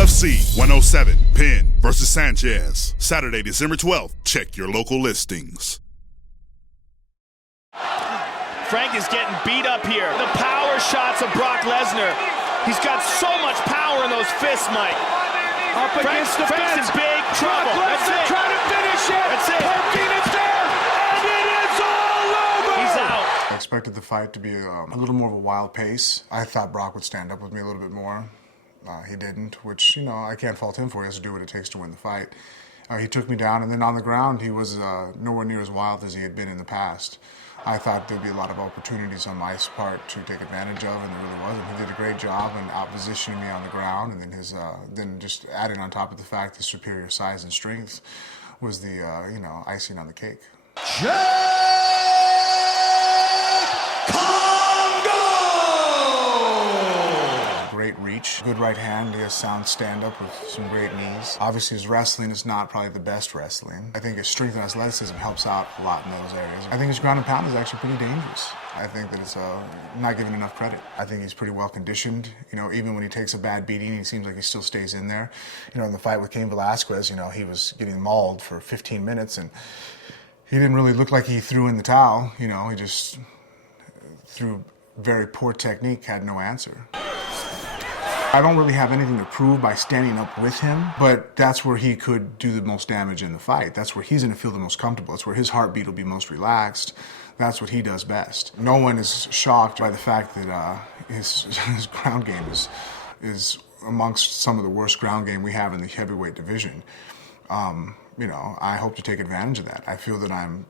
UFC 107, Penn versus Sanchez. Saturday, December 12th. Check your local listings. Frank is getting beat up here. The power shots of Brock Lesnar. He's got so much power in those fists, Mike. Up against the Frank's in big trouble. Brock That's Lesnar it. trying to finish it. That's it. It's there, and it is all over. He's out. I expected the fight to be a little more of a wild pace. I thought Brock would stand up with me a little bit more. He didn't, which, I can't fault him for. He has to do what it takes to win the fight. He took me down, and then on the ground, he was nowhere near as wild as he had been in the past. I thought there'd be a lot of opportunities on my part to take advantage of, and there really wasn't. He did a great job in out-positioning me on the ground, and then then just adding on top of the fact his superior size and strength was the, icing on the cake. Cheick Kongo! Great reach, good right hand, he has sound stand-up with some great knees. Obviously his wrestling is not probably the best wrestling. I think his strength and athleticism helps out a lot in those areas. I think his ground and pound is actually pretty dangerous. I think that it's not given enough credit. I think he's pretty well conditioned. Even when he takes a bad beating, he seems like he still stays in there. In the fight with Cain Velasquez, he was getting mauled for 15 minutes and he didn't really look like he threw in the towel. He just threw very poor technique, had no answer. I don't really have anything to prove by standing up with him, but that's where he could do the most damage in the fight. That's where he's going to feel the most comfortable. That's where his heartbeat will be most relaxed. That's what he does best. No one is shocked by the fact that his ground game is amongst some of the worst ground game we have in the heavyweight division. I hope to take advantage of that. I feel that I'm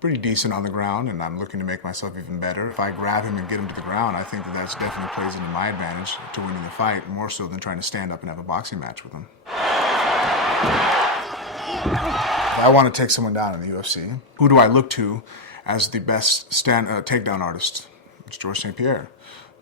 pretty decent on the ground, and I'm looking to make myself even better. If I grab him and get him to the ground, I think that's definitely plays into my advantage to winning the fight, more so than trying to stand up and have a boxing match with him. If I want to take someone down in the UFC, who do I look to as the best takedown artist? It's Georges St-Pierre.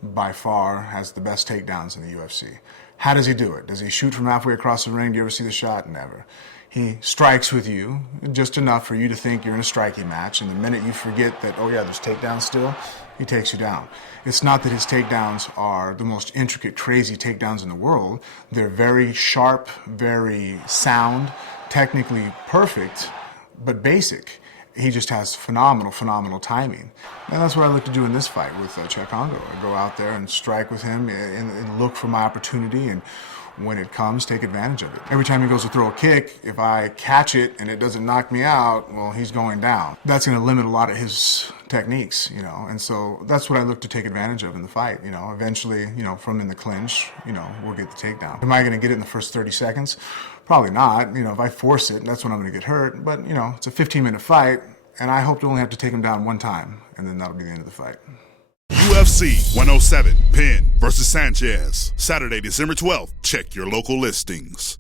By far has the best takedowns in the UFC. How does he do it? Does he shoot from halfway across the ring? Do you ever see the shot? Never. He strikes with you, just enough for you to think you're in a striking match, and the minute you forget that, oh yeah, there's takedowns still, he takes you down. It's not that his takedowns are the most intricate, crazy takedowns in the world. They're very sharp, very sound, technically perfect, but basic. He just has phenomenal timing. And that's what I look to do in this fight with Cheick Kongo. I go out there and strike with him and look for my opportunity, and when it comes, take advantage of it. Every time he goes to throw a kick, if I catch it and it doesn't knock me out, well, he's going down. That's going to limit a lot of his techniques, and so that's what I look to take advantage of in the fight. Eventually, from in the clinch, we'll get the takedown. Am I going to get it in the first 30 seconds? Probably not. If I force it, that's when I'm going to get hurt. But, it's a 15-minute fight, and I hope to only have to take him down one time, and then that'll be the end of the fight. UFC 107, Penn versus Sanchez. Saturday, December 12th. Check your local listings.